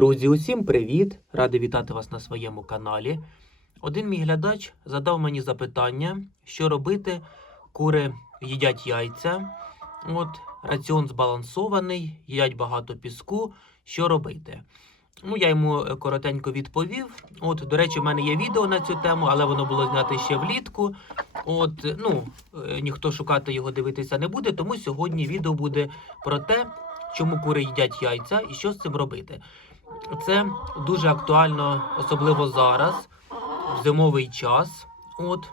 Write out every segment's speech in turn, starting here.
Друзі, усім привіт! Радий вітати вас на своєму каналі. Один мій глядач задав мені запитання, що робити. Кури їдять яйця. От, раціон збалансований, їдять багато піску. Що робити? Ну, я йому е, коротенько відповів. От, до речі, в мене є відео на цю тему, але воно було знято ще влітку. От, ну, е, ніхто шукати його дивитися не буде, тому сьогодні відео буде про те, чому кури їдять яйця і що з цим робити. Це дуже актуально, особливо зараз, в зимовий час. От.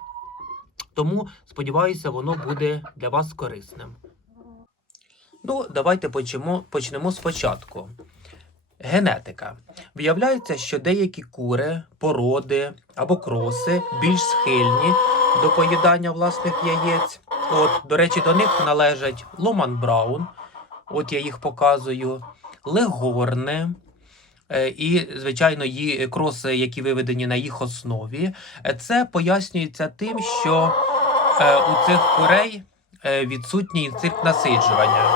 Тому сподіваюся, воно буде для вас корисним. Ну, давайте почнемо, почнемо спочатку. Генетика. Виявляється, що деякі кури, породи або кроси більш схильні до поїдання власних яєць. От, до речі, до них належать Ломан Браун, от я їх показую, Легорне, І, звичайно, є кроси, які виведені на їх основі. Е, Це пояснюється тим, що е, у цих курей е, відсутній інстинкт насиджування.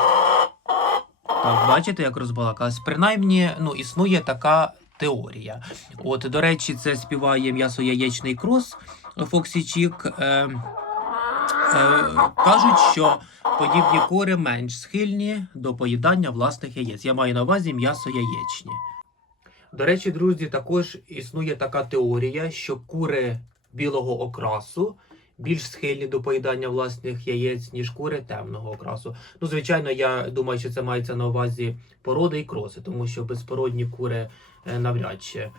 Так, бачите, як розбалакалась? Принаймні, ну, існує така теорія. От, до речі, це співає м'ясо-яєчний крос Фоксі Чік. Е, е, кажуть, що подібні кури менш схильні до поїдання власних яєць. Я маю на увазі м'ясо яєчні. До речі, друзі, також існує така теорія, що кури білого окрасу більш схильні до поїдання власних яєць, ніж кури темного окрасу. Ну, звичайно, я думаю, що це мається на увазі породи і кроси, тому що безпородні кури е, навряд чи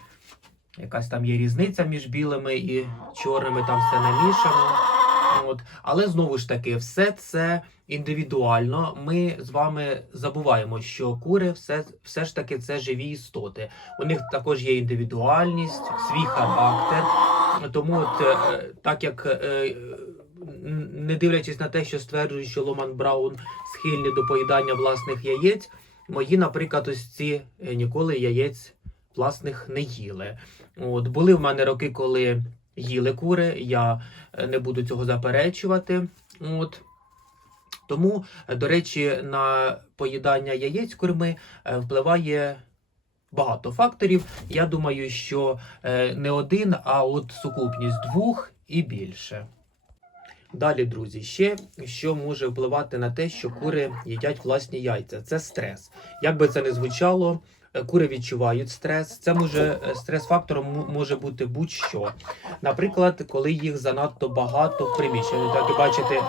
якась там є різниця між білими і чорними, там все намішано. От. Але знову ж таки, все це індивідуально. Ми з вами забуваємо, що кури все, все ж таки це живі істоти. У них також є індивідуальність, свій характер. Тому, от, е, так як е, не дивлячись на те, що стверджують, що Ломан Браун схильні до поїдання власних яєць, мої, наприклад, ось ці е, ніколи яєць власних не їли. От були в мене роки, коли їли кури. Я не буду цього заперечувати. От. Тому, е, до речі, на поїдання яєць курми е, впливає багато факторів. Я думаю, що е, не один, а от сукупність двох і більше. Далі, друзі, ще що може впливати на те, що кури їдять власні яйця. Це стрес. Як би це не звучало, е, кури відчувають стрес. Це може е, стрес-фактором може бути будь-що. Наприклад, коли їх занадто багато в приміщенні. Так і бачите,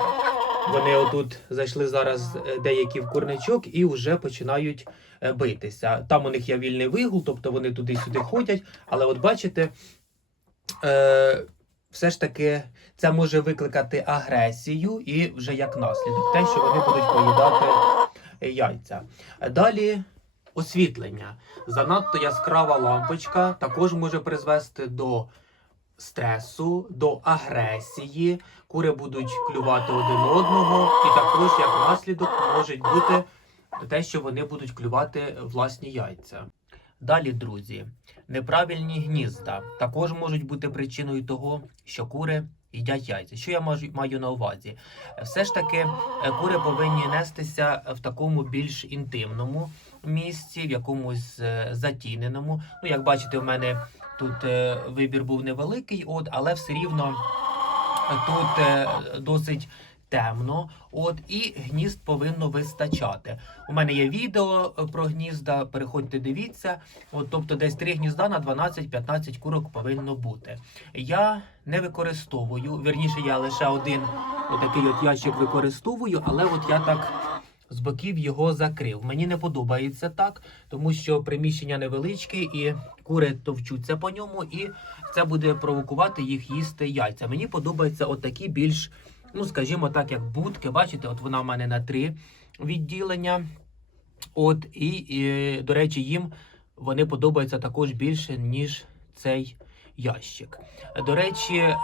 вони отут зайшли зараз е, деякі в курничок і вже починають е, битися. Там у них є вільний вигул, тобто вони туди-сюди ходять. Але от бачите, е, все ж таки це може викликати агресію і вже як наслідок те, що вони будуть поїдати е, яйця. Далі освітлення. Занадто яскрава лампочка також може призвести до стресу, до агресії. Кури будуть клювати один одного, і також як наслідок може бути те, що вони будуть клювати власні яйця. Далі, друзі, неправильні гнізда також можуть бути причиною того, що кури їдять яйця. Що я маю на увазі? Все ж таки, е, кури повинні нестися в такому більш інтимному місці, в якомусь е, затіненому. Ну, як бачите, в мене тут е, вибір був невеликий, от, але все рівно тут е, досить темно. От і гнізд повинно вистачати. У мене є відео про гнізда. Переходьте, дивіться. От, тобто, десь 3 гнізда на 12-15 курок повинно бути. Я не використовую. Вірніше, я лише один отакий от ящик використовую, але от я так. З боків його закрив. Мені не подобається так, тому що приміщення невеличке і кури товчуться по ньому, і це буде провокувати їх їсти яйця. Мені подобається отакі більш, ну скажімо так, як будки. Бачите, от вона в мене на три відділення. От, і, і до речі, їм вони подобаються також більше, ніж цей ящик. До речі, е,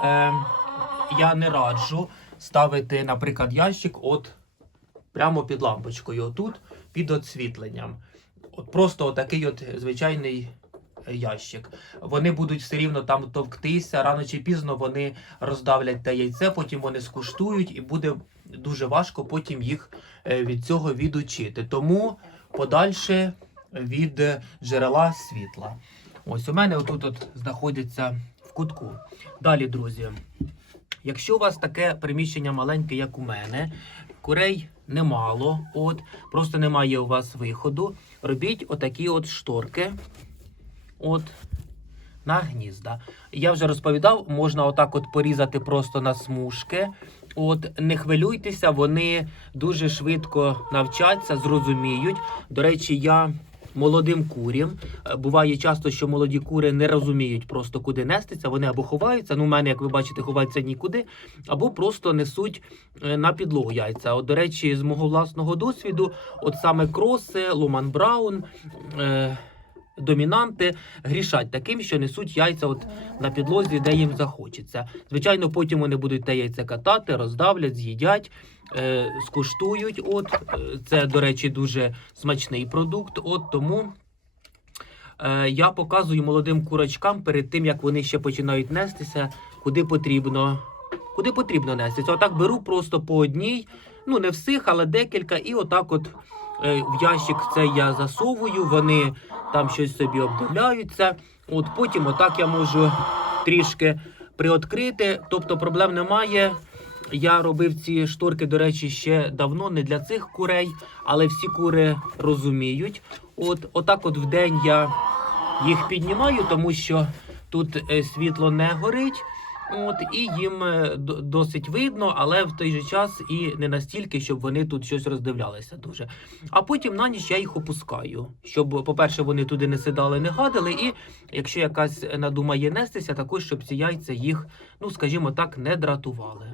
я не раджу ставити, наприклад, ящик от прямо під лампочкою, отут під освітленням. От просто отакий от звичайний е, ящик. Вони будуть все рівно там товктися, рано чи пізно вони роздавлять те яйце, потім вони скуштують, і буде дуже важко потім їх е, від цього відучити. Тому подальше від джерела світла. Ось у мене отут от знаходяться в кутку. Далі, друзі, якщо у вас таке приміщення маленьке, як у мене, курей немало, от, просто немає у вас виходу, робіть отакі от шторки. От, на гнізда. Я вже розповідав, можна отак от порізати просто на смужки. От, не хвилюйтеся, вони дуже швидко навчаться, зрозуміють. До речі, я молодим курям. е, Буває часто, що молоді кури не розуміють просто куди нестися. Вони або ховаються. Ну, у мене, як ви бачите, ховаються нікуди, або просто несуть е, на підлогу яйця. От, до речі, з мого власного досвіду, от саме кроси, Ломан Браун. Е- Домінанти грішать таким, що несуть яйця от на підлозі, де їм захочеться. Звичайно, потім вони будуть те яйце катати, роздавлять, з'їдять, е, скуштують. От е, це, до речі, дуже смачний продукт. От тому е, я показую молодим курочкам перед тим, як вони ще починають нестися, куди потрібно. Куди потрібно нестися. Отак беру просто по одній, ну не всіх, але декілька, і отак от е, в ящик це я засовую, вони там щось собі обдивляються. От потім отак я можу трішки приоткрити, тобто проблем немає. Я робив ці шторки, до речі, ще давно не для цих курей, але всі кури розуміють. От отак, от в день я їх піднімаю, тому що тут е, світло не горить. От і їм е, досить видно, але в той же час і не настільки, щоб вони тут щось роздивлялися дуже. А потім на ніч я їх опускаю, щоб, по-перше, вони туди не сидали, не гадали, і якщо якась надумає нестися, також щоб ці яйця їх, ну скажімо так, не дратували.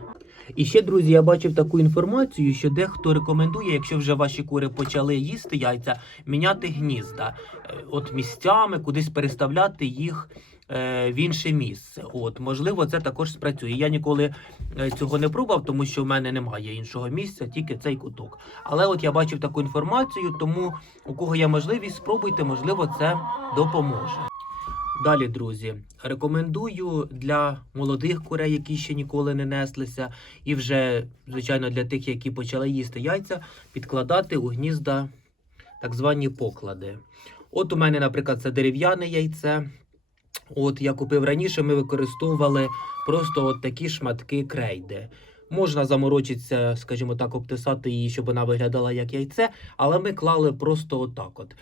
І ще, друзі, я бачив таку інформацію, що дехто рекомендує, якщо вже ваші кури почали їсти яйця, міняти гнізда, Е, от місцями, кудись переставляти їх е, в інше місце. От, можливо, це також спрацює. Я ніколи е, цього не пробував, тому що в мене немає іншого місця, тільки цей куток. Але от я бачив таку інформацію, тому у кого є можливість, спробуйте, можливо, це допоможе. Далі, друзі, рекомендую для молодих курей, які ще ніколи не неслися, і вже, звичайно, для тих, які почали їсти яйця, підкладати у гнізда так звані поклади. От у мене, наприклад, це дерев'яне яйце. От я купив раніше, ми використовували просто от такі шматки крейди. Можна заморочитися, скажімо так, обтисати її, щоб вона виглядала як яйце, але ми клали просто отак. От.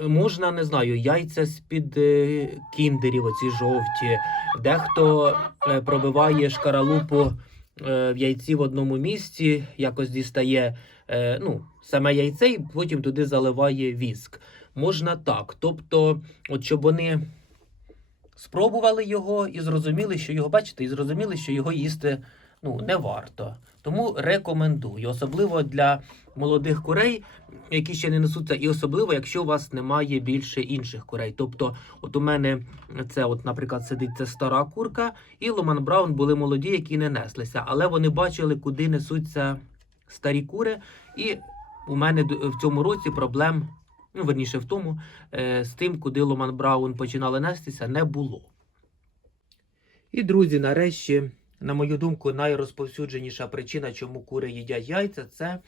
Можна, не знаю, яйця з-під е, кіндерів, оці жовті. Дехто е, пробиває шкаралупу е, в яйці в одному місці, якось дістає ну, саме яйце і потім туди заливає віск. Можна так. Тобто, от щоб вони спробували його і зрозуміли, що його бачите, і зрозуміли, що його їсти ну, не варто. Тому рекомендую, особливо для молодих курей, які ще не несуться, і особливо, якщо у вас немає більше інших курей. Тобто, от у мене це, от, наприклад, сидить це стара курка, і Ломан Браун були молоді, які не неслися, але вони бачили, куди несуться старі кури, і у мене в цьому році проблем. Ну, верніше в тому, е, з тим, куди Ломан Браун починали нестися, не було. І, друзі, нарешті, на мою думку, найрозповсюдженіша причина, чому кури їдять яйця, це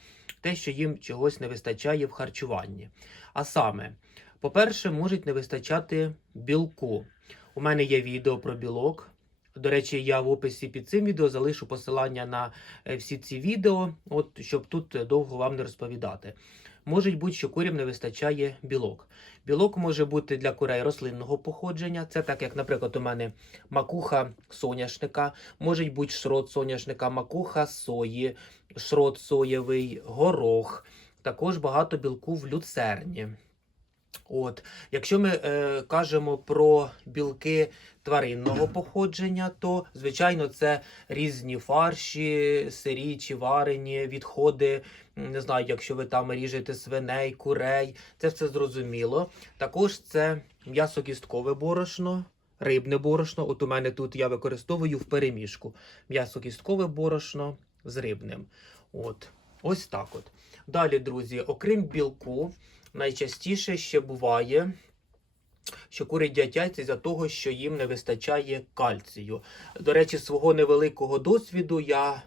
те, що їм чогось не вистачає в харчуванні. А саме, по-перше, можуть не вистачати білку. У мене є відео про білок. До речі, я в описі під цим відео залишу посилання на е, всі ці відео, от щоб тут е, довго вам не розповідати. Може бути, що курям не вистачає білок. Білок може бути для курей рослинного походження. Це так, як, наприклад, у мене макуха соняшника, може бути шрот соняшника, макуха сої, шрот соєвий, горох. Також багато білку в люцерні. От, якщо ми е, кажемо про білки тваринного походження, то звичайно це різні фарші, сирі чи варені, відходи. Не знаю, якщо ви там ріжете свиней, курей, це все зрозуміло. Також це м'ясо-кісткове борошно, рибне борошно. От у мене тут я використовую в переміжку м'ясо-кісткове борошно з рибним. От, ось так от. Далі, друзі, окрім білку, найчастіше ще буває, що кури яйця за того, що їм не вистачає кальцію. До речі, свого невеликого досвіду я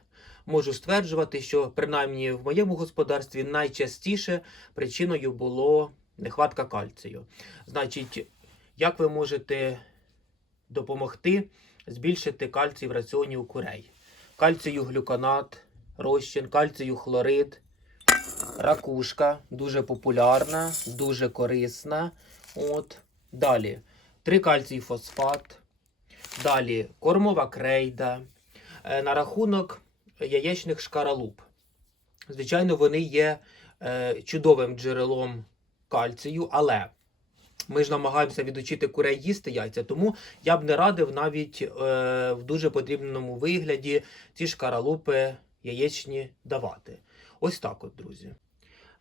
можу стверджувати, що принаймні в моєму господарстві найчастіше причиною було нехватка кальцію. Значить, як ви можете допомогти збільшити кальцій в раціоні у курей? Кальцію глюконат, розчин, кальцію хлорид, ракушка, дуже популярна, дуже корисна. От. Далі трикальцій фосфат. Далі кормова крейда. Е, На рахунок яєчних шкаралуп. Звичайно, вони є е, чудовим джерелом кальцію, але ми ж намагаємося відучити курей їсти яйця, тому я б не радив навіть е, в дуже потрібному вигляді ці шкаралупи яєчні давати. Ось так от, друзі.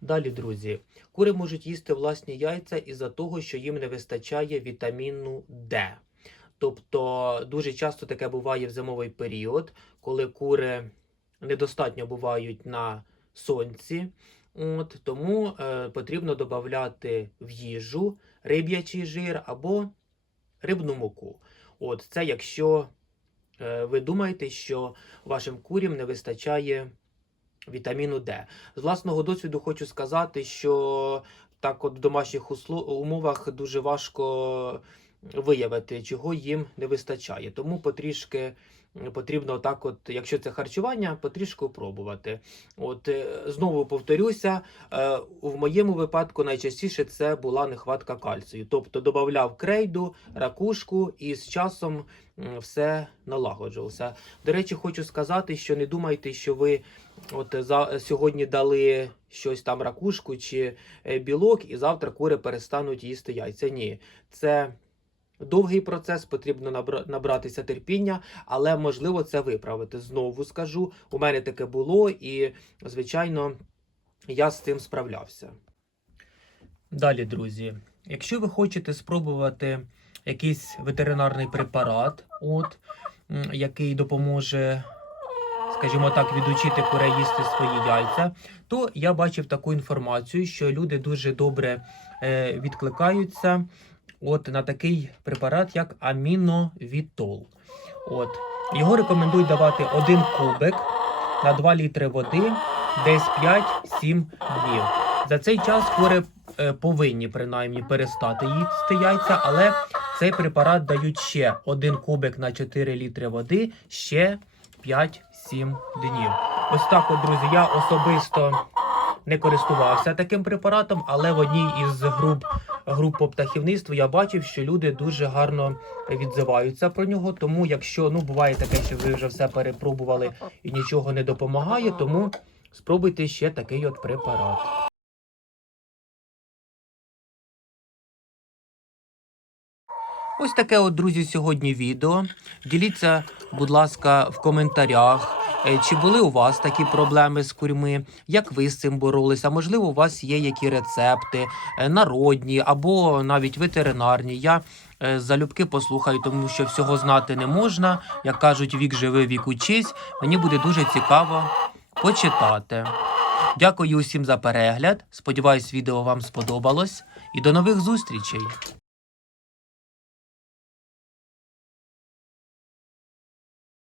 Далі, друзі, кури можуть їсти власні яйця із-за того, що їм не вистачає вітаміну Д. Тобто дуже часто таке буває в зимовий період, коли кури недостатньо бувають на сонці. От, тому е, потрібно додати в їжу риб'ячий жир або рибну муку. От, це якщо е, ви думаєте, що вашим курям не вистачає вітаміну Д. З власного досвіду хочу сказати, що так от в домашніх умовах дуже важко виявити, чого їм не вистачає. Тому потрішки потрібно так, от, якщо це харчування, потрішки пробувати. От е, знову повторюся, е, в моєму випадку найчастіше це була нехватка кальцію. Тобто додавав крейду, ракушку, і з часом все налагоджувалося. До речі, хочу сказати, що не думайте, що ви от за сьогодні дали щось там ракушку чи е, білок, і завтра кури перестануть їсти яйця. Ні, це довгий процес, потрібно набратися терпіння, але можливо це виправити. Знову скажу, у мене таке було, і звичайно, я з цим справлявся. Далі, друзі, якщо ви хочете спробувати якийсь ветеринарний препарат, от, який допоможе, скажімо так, відучити курей їсти свої яйця, то я бачив таку інформацію, що люди дуже добре е, відкликаються от, на такий препарат, як аміновітол. От. Його рекомендують давати один кубик на 2 літри води десь 5-7 днів. За цей час кури е, повинні принаймні перестати їсти яйця, але цей препарат дають ще один кубик на 4 літри води ще 5-7 днів. Ось так, от, друзі, я особисто не користувався таким препаратом, але в одній із груп, груп по птахівництву я бачив, що люди дуже гарно відзиваються про нього. Тому, якщо ну буває таке, що ви вже все перепробували і нічого не допомагає, тому спробуйте ще такий от препарат. Ось таке от, друзі, сьогодні відео. Діліться, будь ласка, в коментарях. Е, Чи були у вас такі проблеми з курьми? Як ви з цим боролися? Можливо, у вас є які рецепти е, народні або навіть ветеринарні. Я е, залюбки послухаю, тому що всього знати не можна. Як кажуть, вік живи, вік учись. Мені буде дуже цікаво почитати. Дякую усім за перегляд. Сподіваюсь, відео вам сподобалось. І до нових зустрічей!